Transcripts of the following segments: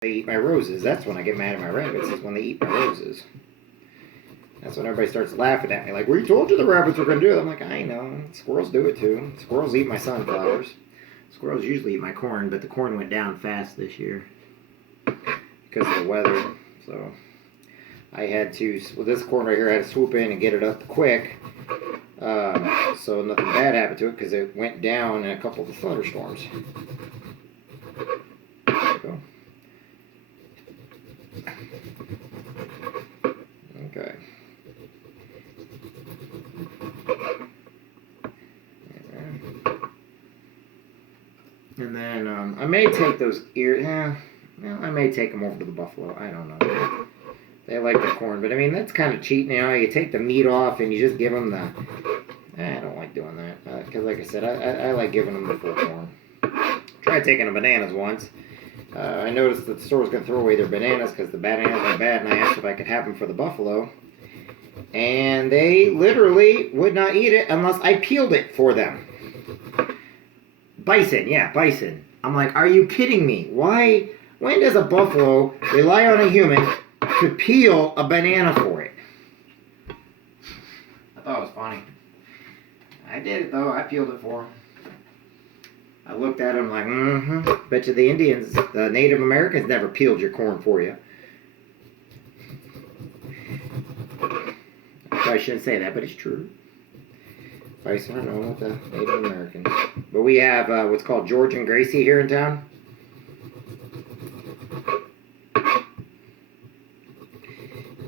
They eat my roses. That's when I get mad at my rabbits, is when they eat my roses. That's when everybody starts laughing at me. Like, we told you the rabbits were going to do it. I'm like, I know. Squirrels do it too. Squirrels eat my sunflowers. Squirrels usually eat my corn, but the corn went down fast this year because of the weather. So I had to, with this corn right here, I had to swoop in and get it up quick. So nothing bad happened to it because it went down in a couple of the thunderstorms. There we go. Okay. And then I may take those ears. I may take them over to the buffalo. I don't know. They like the corn, but I mean that's kind of cheap now. You take the meat off and you just give them the. I don't like doing that because, like I said, I like giving them the full corn. Tried taking the bananas once. I noticed that the store was going to throw away their bananas because the bananas were bad, and I asked if I could have them for the buffalo. And they literally would not eat it unless I peeled it for them. Bison, yeah, bison. I'm like, are you kidding me? Why? When does a buffalo rely on a human to peel a banana for it? I thought it was funny. I did it though. I peeled it for him. I looked at him like, bet you the Indians, the Native Americans never peeled your corn for you. I shouldn't say that, but it's true. Bison are known with the Native Americans. But we have what's called George and Gracie here in town.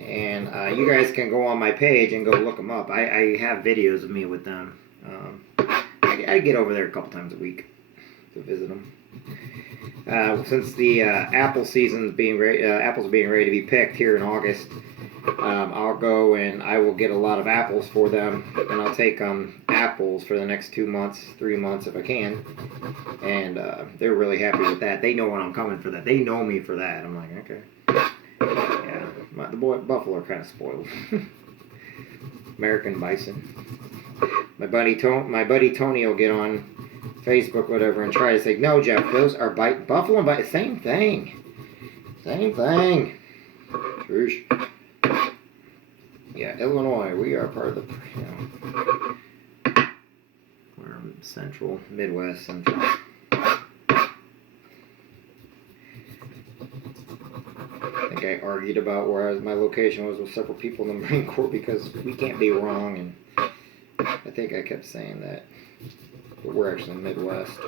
And you guys can go on my page and go look them up. I have videos of me with them. I get over there a couple times a week to visit them. Since the apple season's being apples being ready to be picked here in August, I'll go and I will get a lot of apples for them, and I'll take apples for the next 2 months, 3 months if I can, and they're really happy with that. They know when I'm coming for that. They know me for that. I'm like, okay, yeah. The buffalo are kind of spoiled. American bison. My buddy Tony will get on Facebook, whatever, and try to say, no, Jeff, those are buffalo and bison. Same thing. Same thing. Shush. Yeah, Illinois, we are part of the, we're central, Midwest, central. I think I argued about where my location was with several people in the Marine Corps because we can't be wrong, and I think I kept saying that. But we're actually in the Midwest.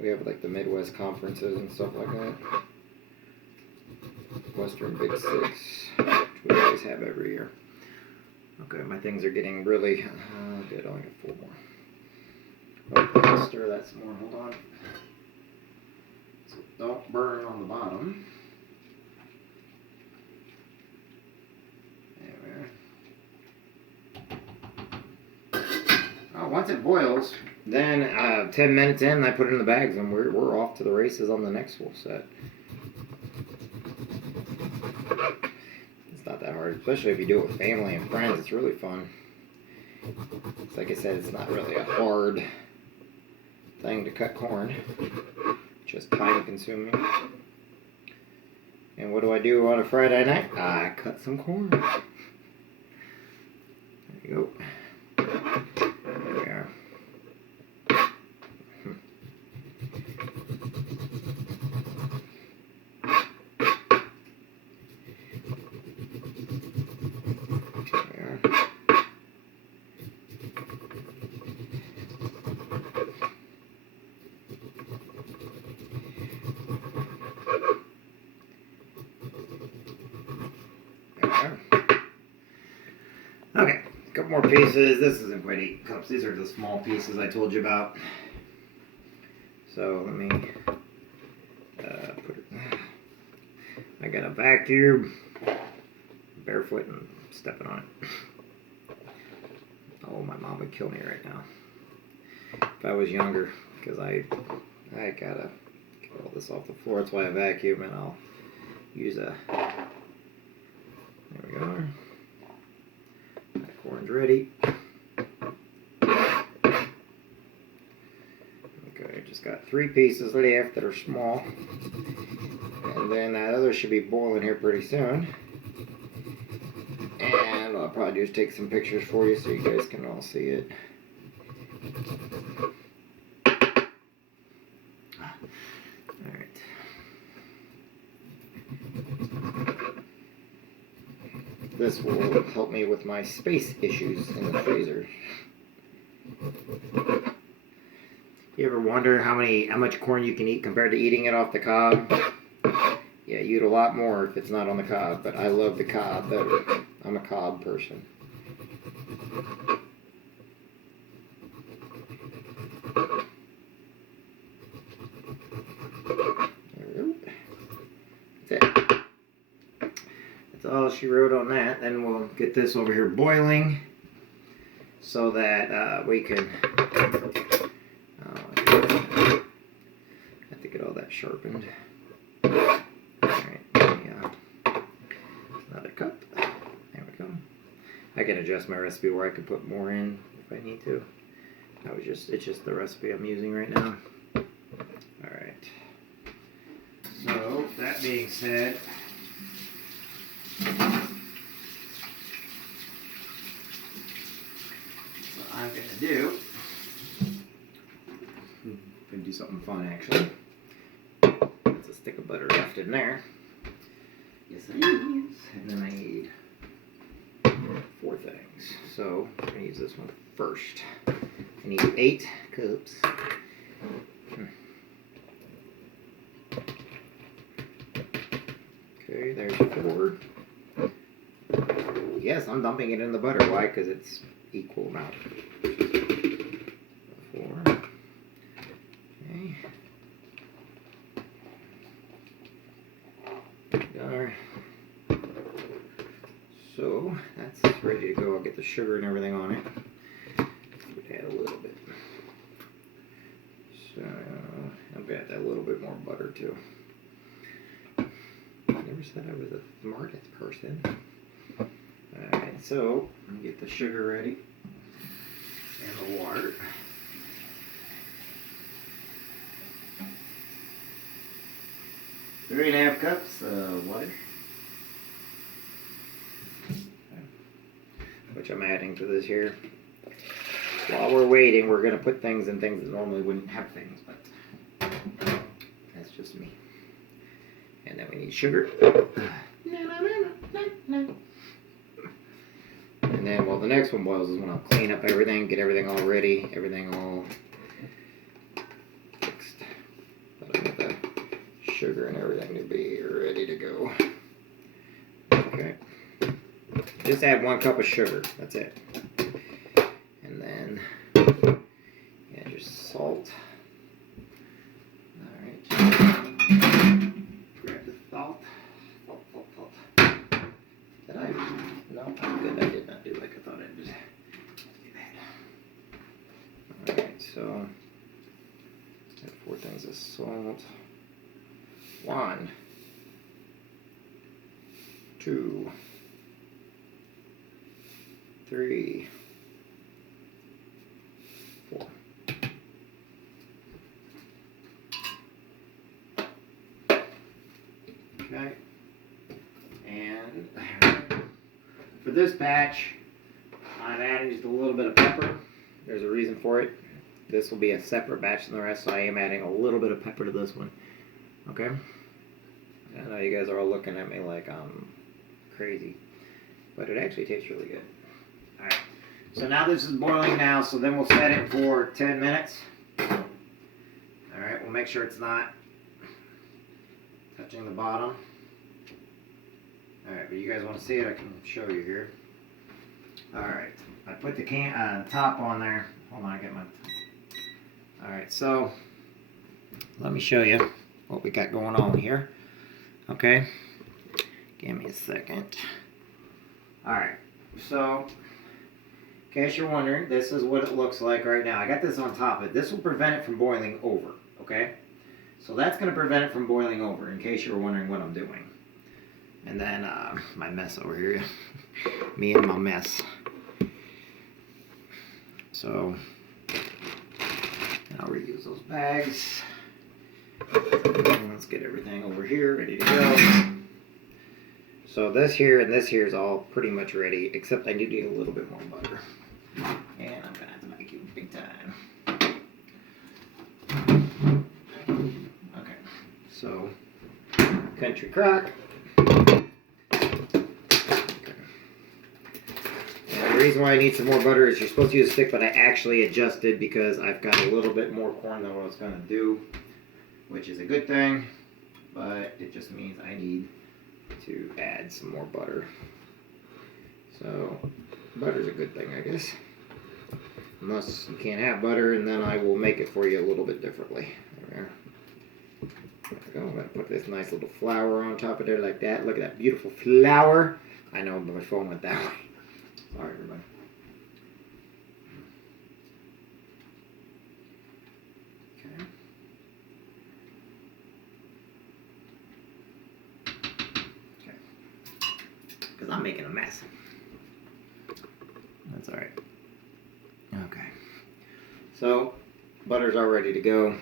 We have like the Midwest conferences and stuff like that. Western Big Six, which we always have every year. Okay, my things are getting really good. I only got 4 more. Oh, stir that some more. Hold on. So don't burn on the bottom. There we are. Oh, once it boils, then 10 minutes in, I put it in the bags, and we're off to the races on the next full set. It's not that hard, especially if you do it with family and friends. It's really fun. It's like I said, it's not really a hard thing to cut corn. Just time consuming. And what do I do on a Friday night? I cut some corn. There you go. There we are. Okay, a couple more pieces. This isn't quite 8 cups. These are the small pieces I told you about. So let me put it. I got a vacuum. Barefoot and stepping on it. Oh, my mom would kill me right now if I was younger, because I gotta get all this off the floor. That's why I vacuum, and I'll use a. There we go. That corn's ready. Okay, just got 3 pieces left that are small. And then that other should be boiling here pretty soon. And I'll probably just take some pictures for you so you guys can all see it. Alright. This will help me with my space issues in the freezer. You ever wonder how much corn you can eat compared to eating it off the cob? Yeah, you eat a lot more if it's not on the cob, but I love the cob better. I'm a cob person. That's it. That's all she wrote on that. Then we'll get this over here boiling so that we can have to get all that sharpened. Alright, another cup. There we go. I can adjust my recipe where I can put more in if I need to. It's just the recipe I'm using right now. Alright. So, that being said, what I'm going to do, something fun actually. There's a stick of butter left in there. Yes, it is. And then I need 4 things. So, I'm going to use this one first. I need 8 cups. Okay, there's 4. Yes, I'm dumping it in the butter. Why? Because it's equal amount. 4. Okay. There. So that's ready to go. I'll get the sugar and everything on it. Add a little bit. So I'm gonna add a little bit more butter too. I never said I was the smartest person. Alright, so I'm gonna get the sugar ready and the water. Three and a half cups of water, which I'm adding to this here. While we're waiting, we're going to put things in things that normally wouldn't have things, but that's just me. And then we need sugar. And then, well, the next one boils is when I'll clean up everything, get everything all ready, everything all fixed. But I want the sugar and everything to be ready to go. Okay. Just add 1 cup of sugar. That's it. And then add your salt. Alright. Grab the salt. Salt. Did I? No, I'm good. I did not do like I thought I did. Alright, so add 4 things of salt. 1, 2, 3, 4. Okay. And for this batch, I'm adding just a little bit of pepper. There's a reason for it. This will be a separate batch than the rest, so I am adding a little bit of pepper to this one. Okay? I know you guys are all looking at me like I'm crazy, but it actually tastes really good. Alright, so now this is boiling now, so then we'll set it for 10 minutes. Alright, we'll make sure it's not touching the bottom. Alright, but you guys want to see it, I can show you here. Alright, I put the top on there. Hold on, I get my... Alright, so let me show you what we got going on here. Okay, give me a second. Alright, so in case you're wondering, this is what it looks like right now. I got this on top of it. This will prevent it from boiling over, okay? So that's going to prevent it from boiling over, in case you were wondering what I'm doing. And then my mess over here. Me and my mess. So I'll reuse those bags. Let's get everything over here ready to go. So this here and this here is all pretty much ready, except I do need a little bit more butter. And I'm gonna have to make it big time. Okay, so country crock. Okay. And the reason why I need some more butter is you're supposed to use a stick, but I actually adjusted because I've got a little bit more corn than what I was gonna do, which is a good thing, but it just means I need to add some more butter. So butter's a good thing, I guess. Unless you can't have butter, and then I will make it for you a little bit differently. There we go. I'm going to put this nice little flower on top of there like that. Look at that beautiful flower. I know, but my phone went that way. Sorry, everybody. Okay. Okay. Because I'm making a mess. That's all right. Okay. So, butter's all ready to go.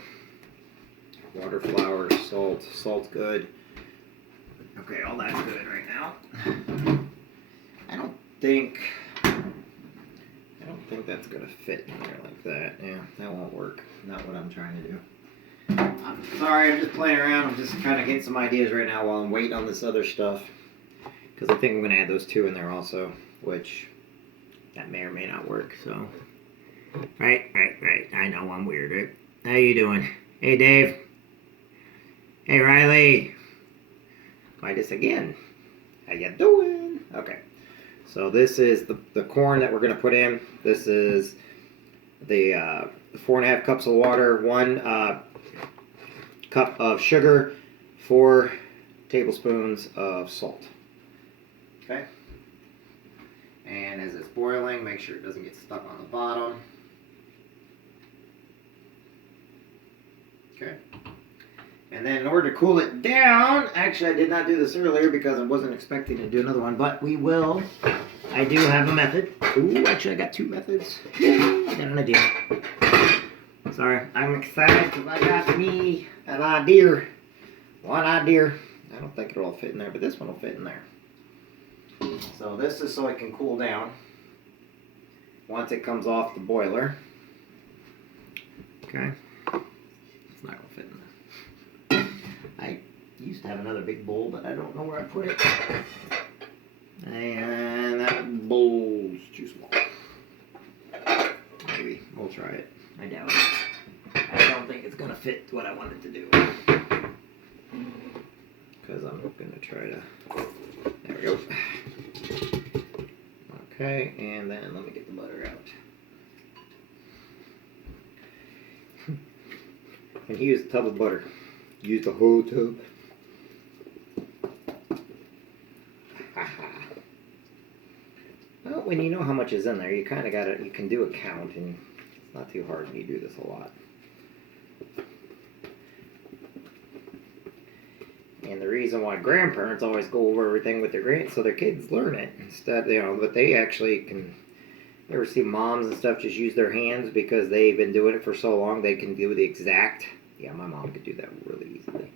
Water, flour, salt. Salt's good. Okay, all that's good right now. I don't think that's gonna fit in there like that. Yeah, that won't work. Not what I'm trying to do. I'm sorry, I'm just playing around. I'm just kind of getting some ideas right now while I'm waiting on this other stuff. Because I think I'm gonna add those two in there also, which that may or may not work. So, right. I know I'm weird, right? How you doing? Hey, Dave. Hey, Riley. Try this again. How you doing? Okay. So this is the corn that we're going to put in. This is the 4.5 cups of water, 1 cup of sugar, 4 tablespoons of salt. Okay. And as it's boiling, make sure it doesn't get stuck on the bottom. Okay. And then in order to cool it down, actually I did not do this earlier because I wasn't expecting to do another one, but we will. I do have a method. Ooh, actually I got 2 methods. I got an idea. Sorry, I'm excited because I got me an idea. One idea. I don't think it'll all fit in there, but this one will fit in there. So this is so it can cool down once it comes off the boiler. Okay. It's not going to fit in there. I used to have another big bowl, but I don't know where I put it. And that bowl's too small. Maybe. We'll try it. I doubt it. I don't think it's going to fit what I wanted to do. Because I'm going to try to... There we go. Okay, and then let me get the butter out. When he used a tub of butter, use the whole tub. Well, when you know how much is in there, you kind of got to, you can do a count, and it's not too hard when you do this a lot. And the reason why grandparents always go over everything with their so their kids learn it instead, but they actually can. You ever see moms and stuff just use their hands because they've been doing it for so long they can do the exact. Yeah, my mom could do that really easily.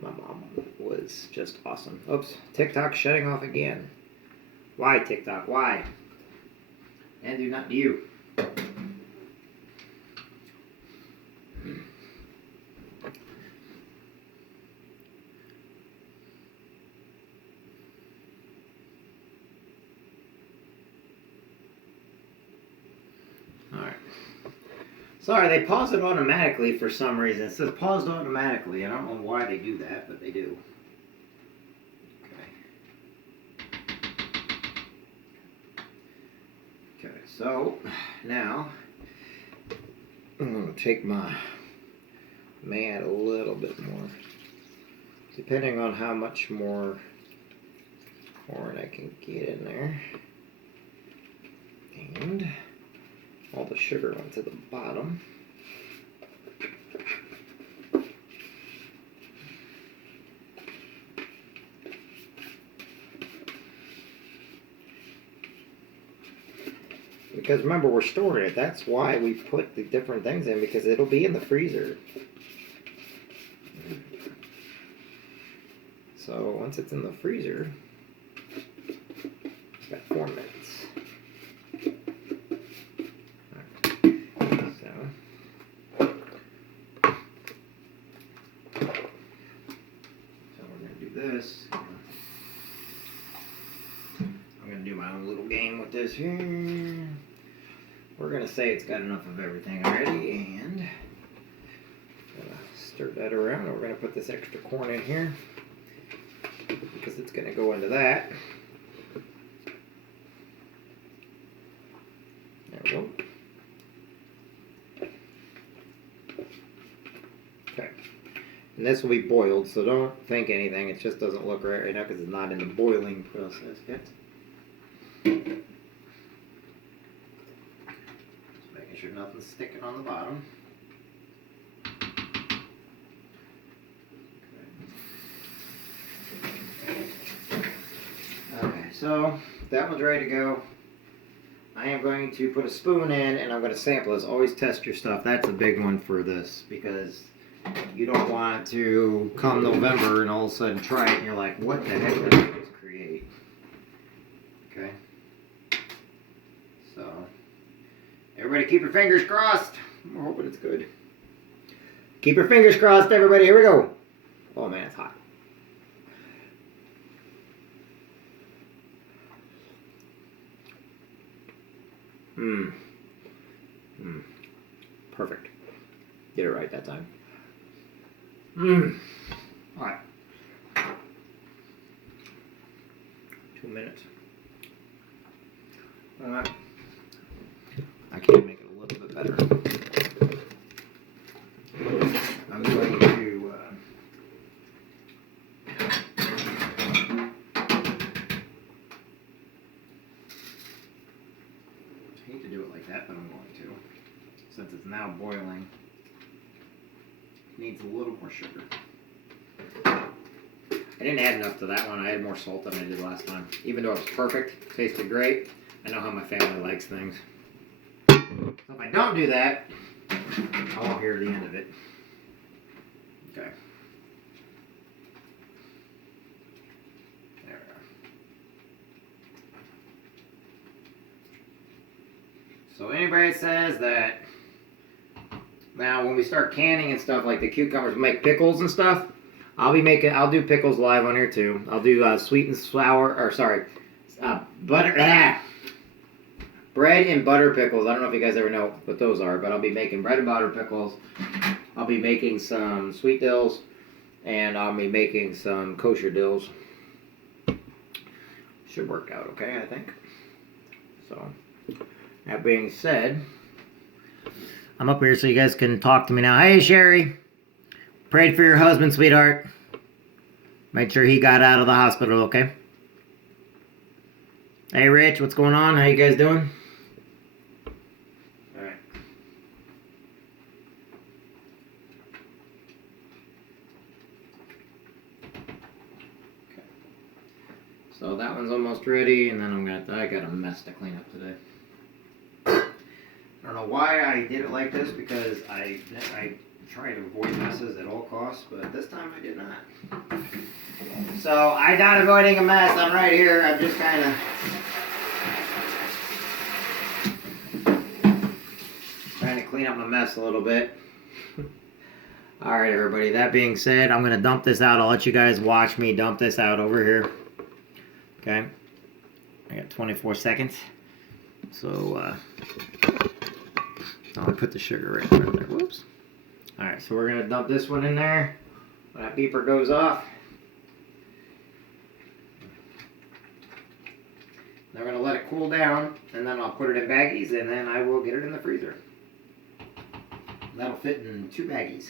My mom was just awesome. Oops, TikTok shutting off again. Why TikTok? Why? And do not you. Alright. Sorry, they pause it automatically for some reason. It says paused automatically. I don't know why they do that, but they do. Okay, so now I'm going to take my add a little bit more. Depending on how much more corn I can get in there. And all the sugar went to the bottom. Because remember, we're storing it. That's why we put the different things in, because it'll be in the freezer. So once it's in the freezer, it's got 4 minutes. So we're going to do this. I'm going to do my own little game with this here. We're going to say it's got enough of everything already, and stir that around. We're going to put this extra corn in here because it's going to go into that. There we go. Okay. And this will be boiled, so don't think anything. It just doesn't look right now because it's not in the boiling process yet. Just making sure nothing's sticking on the bottom. Okay, so that one's ready to go. I am going to put a spoon in and I'm going to sample this. Always test your stuff. That's a big one for this because you don't want to come November and all of a sudden try it and you're like, what the heck did I just create? Okay. So, everybody keep your fingers crossed. I'm hoping it's good. Keep your fingers crossed, everybody. Here we go. Oh man, it's hot. Perfect. Get it right that time. Alright. 2 minutes. Alright. I can make it a little bit better. I'm going to I hate to do it like that, but I'm going to. Since it's now boiling, it needs a little more sugar. I didn't add enough to that one. I had more salt than I did last time. Even though it was perfect, tasted great, I know how my family likes things. So if I don't do that, I won't hear the end of it. Okay. There we are. So anybody says that now when we start canning and stuff like the cucumbers make pickles and stuff, I'll do pickles live on here too. I'll do sweet and sour, or sorry, bread and butter pickles. I don't know if you guys ever know what those are, but I'll be making bread and butter pickles. I'll be making some sweet dills, and I'll be making some kosher dills. Should work out okay, I think. So, that being said, I'm up here so you guys can talk to me now. Hey, Sherry. Prayed for your husband, sweetheart. Made sure he got out of the hospital, okay? Hey, Rich, what's going on? How you guys doing? All right. Okay. So that one's almost ready, and then I got a mess to clean up today. I don't know why I did it like this because I try to avoid messes at all costs, but this time I did not. So I'm not avoiding a mess. I'm right here. I'm just kind of trying to clean up my mess a little bit. All right, everybody. That being said, I'm going to dump this out. I'll let you guys watch me dump this out over here. Okay. I got 24 seconds. So I'll put the sugar right in there. Whoops. Alright, so we're going to dump this one in there when that beeper goes off. Then we're going to let it cool down, and then I'll put it in baggies, and then I will get it in the freezer. That'll fit in 2 baggies.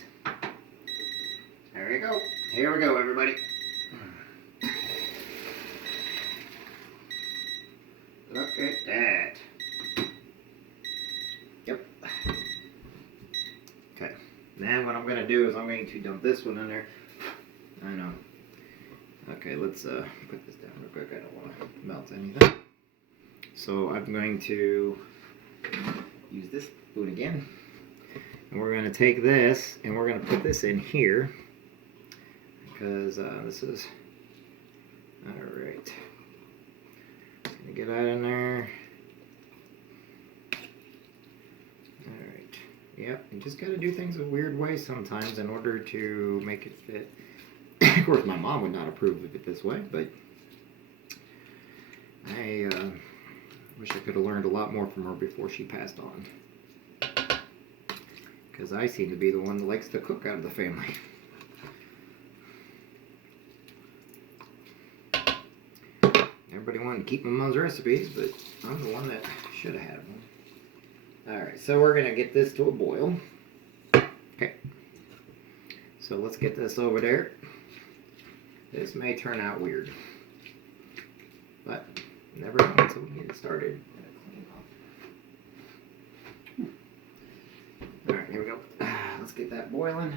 There you go. Here we go, everybody. Look at that. Yep. Okay. Now what I'm going to do is I'm going to dump this one in there. I know. Okay, let's put this down real quick. I don't want to melt anything. So I'm going to use this spoon again. And we're going to take this and we're going to put this in here. Because this is Alright. Gonna get that in there. Alright. Yep, you just gotta do things a weird way sometimes in order to make it fit. Of course, my mom would not approve of it this way, but I wish I could have learned a lot more from her before she passed on. Because I seem to be the one that likes to cook out of the family. Everybody wanted to keep my mom's recipes, but I'm the one that should have had one. Alright, so we're going to get this to a boil. Okay. So let's get this over there. This may turn out weird. But never know until we get it started. Alright, here we go. Let's get that boiling.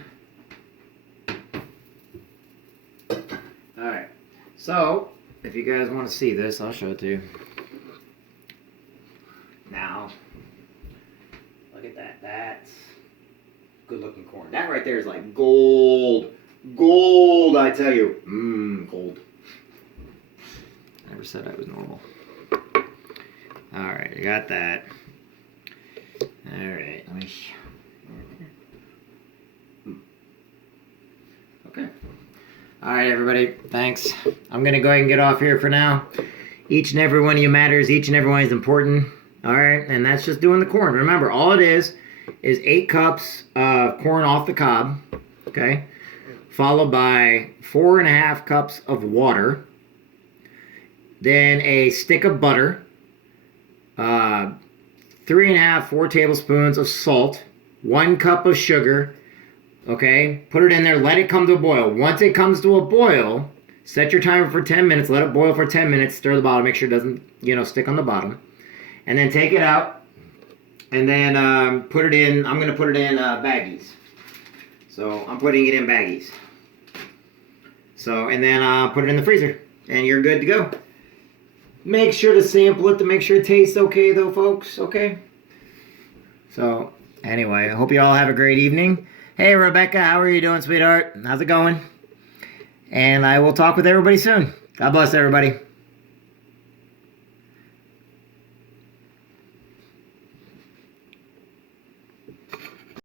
Alright, so if you guys want to see this, I'll show it to you. Now, look at that. That's good looking corn. That right there is like gold. Gold, I tell you. Gold. Never said I was normal. Alright, I got that. Alright, let me... Okay. Alright, everybody. Thanks. I'm going to go ahead and get off here for now. Each and every one of you matters. Each and every one is important. Alright, and that's just doing the corn. Remember, all it is 8 cups of corn off the cob. Okay? Followed by 4.5 cups of water. Then a stick of butter. 3.5, 4 tablespoons of salt. 1 cup of sugar. Okay, put it in there, let it come to a boil. Once it comes to a boil, set your timer for 10 minutes, let it boil for 10 minutes, stir the bottom, make sure it doesn't, stick on the bottom. And then take it out, and then put it in, I'm going to put it in baggies. So I'm putting it in baggies. So, and then put it in the freezer, and you're good to go. Make sure to sample it to make sure it tastes okay though, folks, okay? So, anyway, I hope you all have a great evening. Hey, Rebecca, how are you doing, sweetheart? How's it going? And I will talk with everybody soon. God bless everybody.